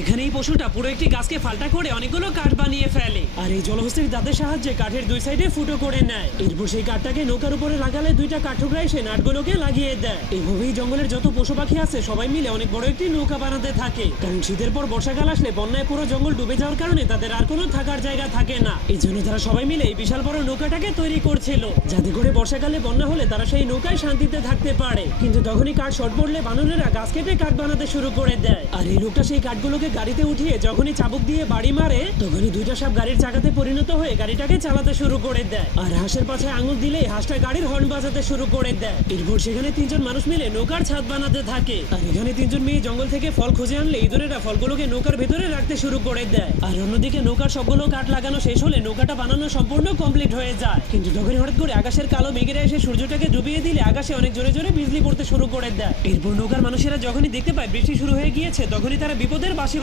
এখানেই পশুটা পুরো একটি গাছকে ফাল্টা করে অনেকগুলো কাঠ বানিয়ে ফেলে, আর এই জলহস্তির দাঁতের সাহায্যে কাঠের দুই সাইডে ফুটো করে নেয়। এরপর সেই কাঠটাকে নৌকার উপরে লাগালে দুইটা কাঠঠোকরা এসে নাটগুলোকে লাগিয়ে দেয়। এইভাবেই জঙ্গলের যত পশু পাখি আছে সবাই মিলে অনেক বড় একটি নৌকা বানাতে থাকে, কারণ শীতের পর বর্ষাকাল আসলে বন্যায় পুরো জঙ্গল ডুবে যাওয়ার কারণে তাদের আর কোনো থাকার জায়গা থাকে না। এই জন্য তারা সবাই মিলে এই বিশাল বড় নৌকাটাকে তৈরি করছিল, যাতে করে বর্ষাকালে বন্যা হলে তারা সেই নৌকায় শান্তিতে থাকতে পারে। কিন্তু তখনই কাঠ শর্ট পড়লে বানরেরা গাছ কেটে কাঠ বানাতে শুরু করে দেয়। আর এই লোকটা সেই কাঠগুলোকে গাড়িতে উঠিয়ে যখনই চাবুক দিয়ে বাড়ি মারে, তখনই দুইটা সাপ গাড়ির চাকাতে পরিণত হয়ে গাড়িটাকে চালাতে শুরু করে দেয়। আর হাঁসের পাছায় আঙুল দিলেই হাঁসটা গাড়ির হর্ন বাজাতে শুরু করে দেয়। এরপর সেখানে তিনজন মানুষ মিলে নৌকার ছাদ বানাতে থাকে। আর এখানে তিনজন মেয়ে জঙ্গল থেকে ফল খুঁজে আনলে ইঁদুরেরা ফলগুলোকে নৌকার ভেতরে রাখতে শুরু করে দেয়। আর অন্যদিকে নৌকার সবগুলো কাঠ লাগানো শেষ হলে নৌকাটা বানানো সম্পূর্ণ কমপ্লিট হয়ে যায়। কিন্তু তখনই হঠাৎ করে আকাশের কালো মেঘেরা এসে সূর্যটাকে ডুবিয়ে দিলে আকাশে অনেক জোরে জোরে বিজলি পড়তে শুরু করে দেয়। এরপর নৌকার মানুষেরা যখনই দেখতে পায় বৃষ্টি শুরু হয়ে গিয়েছে, তখনই তারা বিপদের বাসি